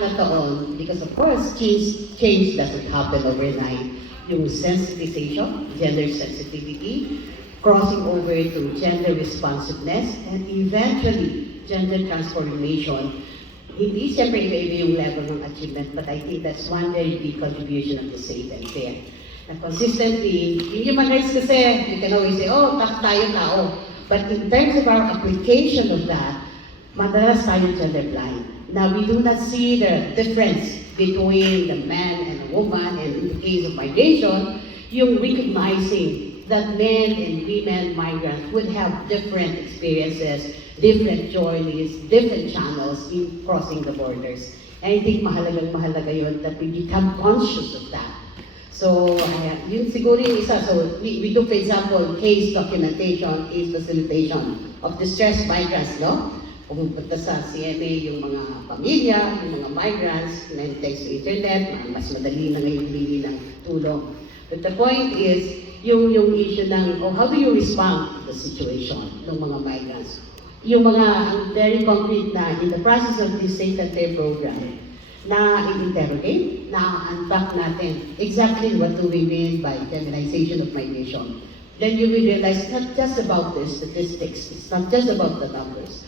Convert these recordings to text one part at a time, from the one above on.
na taon, because of course, change doesn't happen overnight. Yung sensitization, gender sensitivity, crossing over to gender responsiveness, and eventually, gender transformation. Hindi siyempre iba-iba yung level ng achievement, but I think that's one very big contribution of the Safe and Fair. Na consistently, in human rights kasi, you can always say, oh, tayo tao. But in terms of our application of that, madalas tayo gender blind. Now, we do not see the difference between the man and the woman, and in the case of migration, yung recognizing that men and women migrants would have different experiences, different journeys, different channels in crossing the borders. And I think mahalaga yun that we become conscious of that. So, yun siguro yung isa. So, we do, for example, case documentation, case facilitation of distressed migrants, no? Pumunta sa CMA yung mga pamilya, yung mga migrants, na text to internet, mas madali na ngayon humingi ng tulong. But the point is, yung issue ng, how do you respond to the situation ng mga migrants? Yung mga very concrete na, in the process of this Safe and Fair program, na i-interrogate, na unpack natin exactly what do we mean by feminization of migration. Then you will realize it's not just about the statistics, it's not just about the numbers.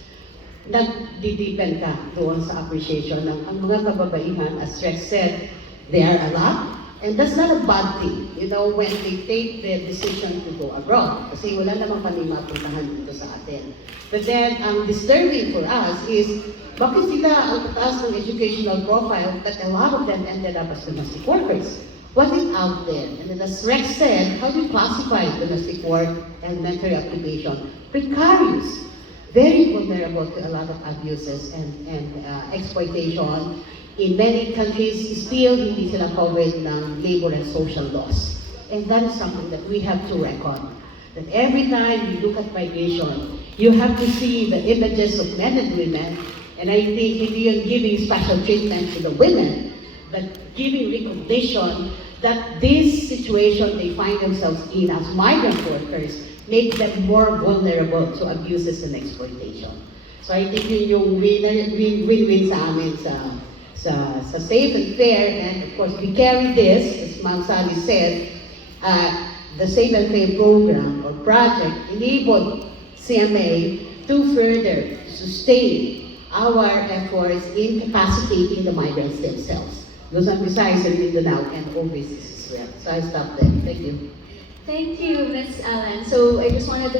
Nagdidipen ka doon sa appreciation ng ang mga kababaihan, as Rex said, they are a lot, and that's not a bad thing, you know, when they take the decision to go abroad. Kasi wala namang kami mapuntahan dito sa atin. But then, ang disturbing for us is, bakit sila ang taas ng educational profile, but a lot of them ended up as domestic workers? What is out there? And then as Rex said, how do you classify domestic work and mental occupation? Precarious. Very vulnerable to a lot of abuses and exploitation. In many countries, still hindi sila covered ng labor and social laws. And that is something that we have to reckon. That every time you look at migration, you have to see the images of men and women, and I think hindi yun giving special treatment to the women, but giving recognition that this situation they find themselves in as migrant workers make them more vulnerable to abuses and exploitation. So I think yun yung win-win sa amin sa Safe and Fair, and of course we carry this, as Ma'am Sally said, the Safe and Fair program or project enabled CMA to further sustain our efforts in capacitating the migrants themselves. Luzon, Visayas, and Mindanao, and overseas as well. So I stop there. Thank you. Thank you, Ms. Ellene. So I just wanted to